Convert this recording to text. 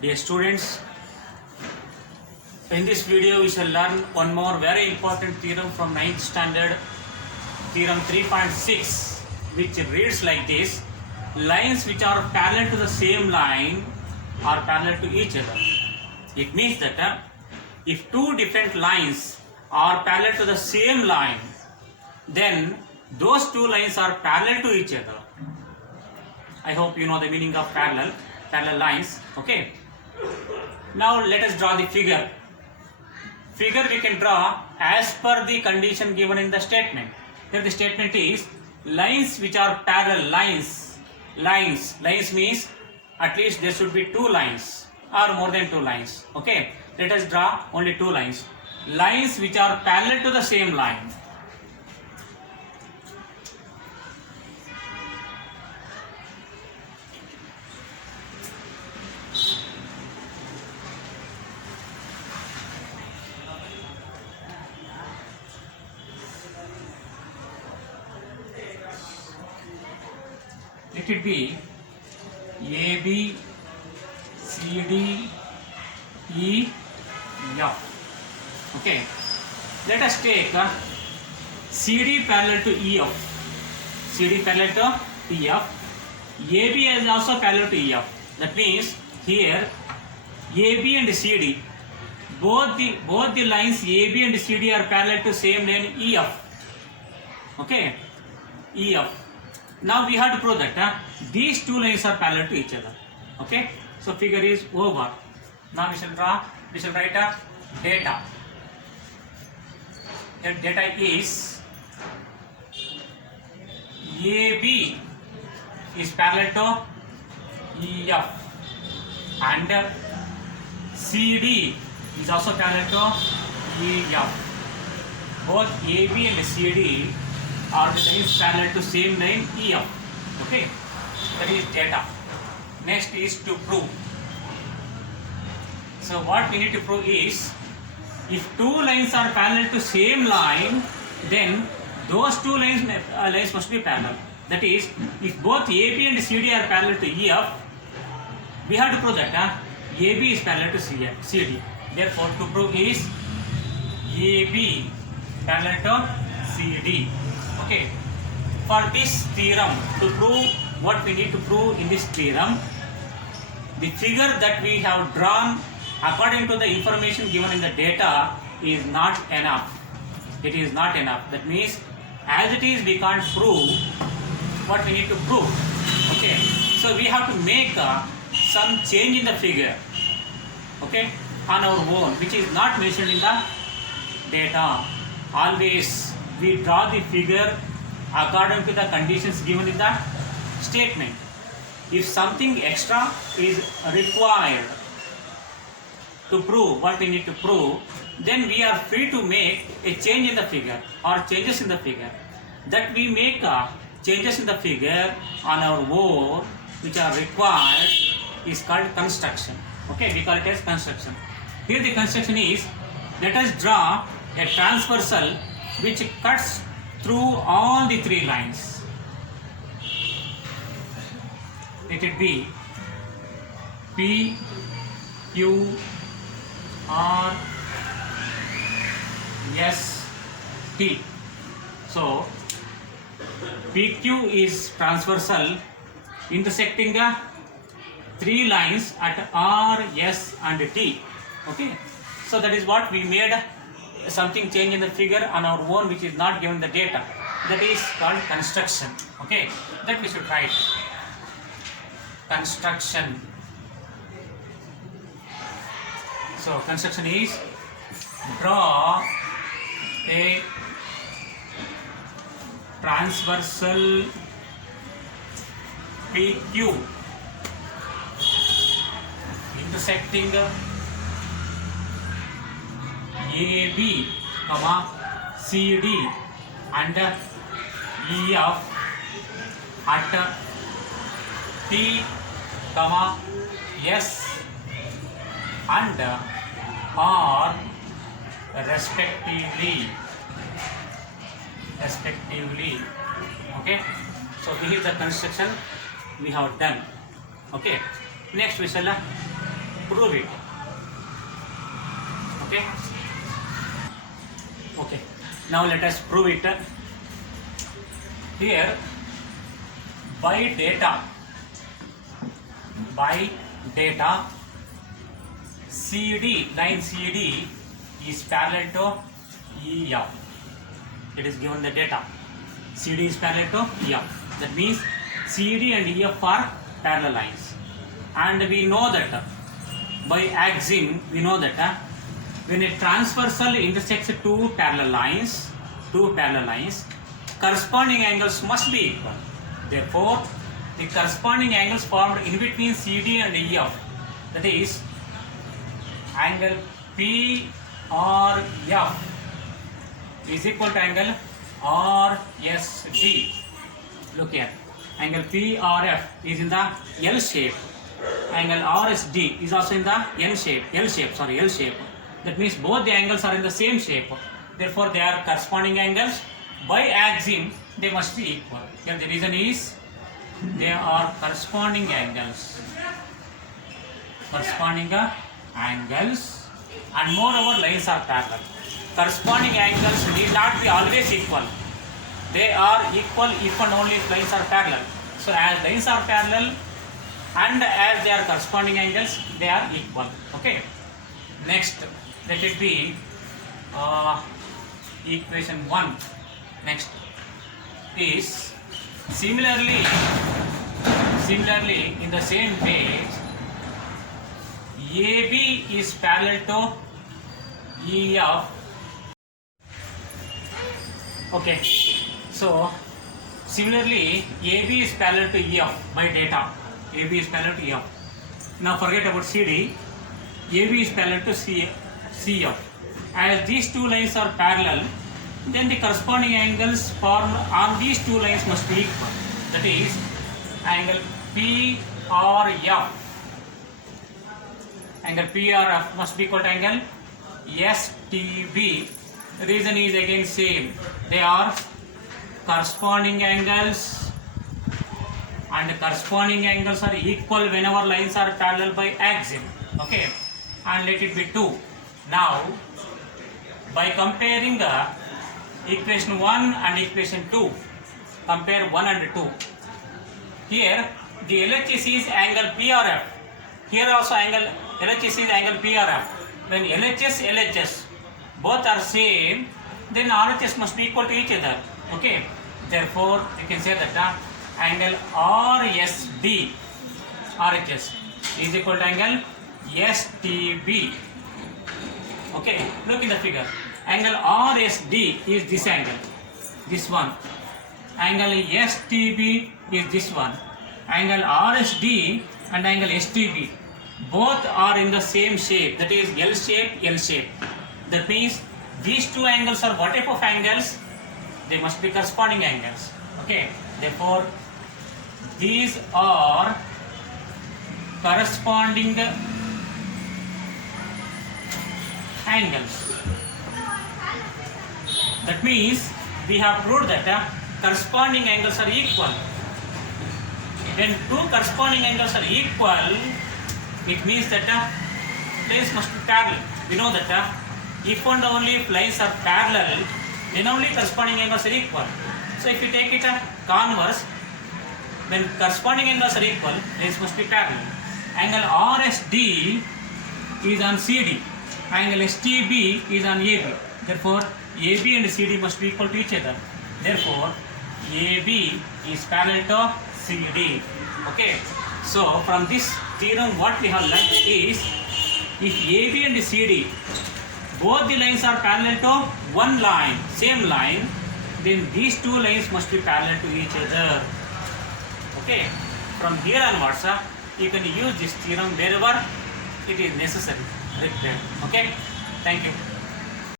Dear students, in this video we shall learn one more very important theorem from 9th standard, theorem 3.6, which reads like this: lines which are parallel to the same line are parallel to each other. It means that if two different lines are parallel to the same line, then those two lines are parallel to each other. I hope you know the meaning of parallel lines. Okay. Now let us draw the figure. Figure we can draw as per the condition given in the statement. Here the statement is lines which are parallel. Lines means at least there should be two lines or more than two lines. Okay. Let us draw only two lines. Lines which are parallel to the same line. Let it be AB, CD, E, F. Okay. Let us take CD parallel to EF. CD parallel to EF. AB is also parallel to EF. That means here AB and CD, both the lines AB and CD are parallel to same line EF. Okay. EF. Now we have to prove that these two lines are parallel to each other. Okay. So figure is over. Now we shall write data. The data is AB is parallel to EF and CD is also parallel to EF. Both AB and CD are the lines parallel to same line EF. Okay, that is data. Next is to prove. So what we need to prove is, if two lines are parallel to same line, then those two lines must be parallel. That is, if both AB and CD are parallel to EF, we have to prove that AB is parallel to CD. Therefore, to prove is AB parallel to CD. Okay. For this theorem, to prove what we need to prove in this theorem, the figure that we have drawn according to the information given in the data is not enough. It is not enough. That means, as it is, we can't prove what we need to prove. Okay. So we have to make some change in the figure. Okay, on our own, which is not mentioned in the data. Always we draw the figure according to the conditions given in the statement. If something extra is required to prove what we need to prove, then we are free to make a change in the figure or changes in the figure. That we make changes in the figure on our own which are required is called construction. Okay, we call it as construction. Here the construction is, let us draw a transversal which cuts through all the three lines. Let it be P, Q, R, S, T. So PQ is transversal intersecting the three lines at R, S and T. Okay. So that is what we made something change in the figure on our own which is not given the data. That is called construction. Okay. That we should write. Construction. So construction is, draw a transversal PQ intersecting AB, CD and EF at T, S and R respectively. Okay. So this is the construction we have done. Okay. Next we shall prove it. Okay. Okay. Now let us prove it. Here, by data, CD, line CD is parallel to EF. It is given the data. CD is parallel to EF. That means CD and EF are parallel lines. And we know that by axiom, we know that when a transversal intersects two parallel lines, corresponding angles must be equal. Therefore, the corresponding angles formed in between CD and EF, that is angle PRF is equal to angle RSD. Look here, angle PRF is in the L shape, angle RSD is also in the L shape. That means both the angles are in the same shape. Therefore, they are corresponding angles. By axiom, they must be equal. Here the reason is they are corresponding angles. And moreover, lines are parallel. Corresponding angles need not be always equal. They are equal if and only if lines are parallel. So as lines are parallel and as they are corresponding angles, they are equal. Okay. Next, let it be equation 1. Next is similarly in the same page, AB is parallel to EF. Okay, so similarly AB is parallel to EF by data. AB is parallel to EF. Now forget about CD. AB is parallel to CF. As these two lines are parallel, then the corresponding angles formed on these two lines must be equal. That is, angle PRF. Angle PRF must be equal to angle STB. The reason is again same. They are corresponding angles, and corresponding angles are equal whenever lines are parallel by axiom. Okay, and let it be 2. Now, by comparing the equation 1 and equation 2, compare 1 and 2. Here the LHS is angle PRF. Here also angle LHS is angle PRF. When LHS both are same, then RHS must be equal to each other. Okay. Therefore, you can say that angle RSD, RHS is equal to angle STB. Okay. Look in the figure. Angle RSD is this angle, this one. Angle STB is this one. Angle RSD and angle STB both are in the same shape, that is L shape. That means these two angles are what type of angles? They must be corresponding angles. Okay. Therefore, these are corresponding angles. That means we have proved that corresponding angles are equal. When two corresponding angles are equal, it means that lines must be parallel. We know that if and only if lines are parallel, then only corresponding angles are equal. So if you take it converse, when corresponding angles are equal, lines must be parallel. Angle RSD is on CD, angle STB is on AB. Therefore, AB and CD must be equal to each other. Therefore, AB is parallel to CD. Okay. So from this theorem, what we have learned is, if AB and CD both the lines are parallel to one line, same line, then these two lines must be parallel to each other. Okay. From here onwards, you can use this theorem wherever it is necessary, required. Okay. Thank you.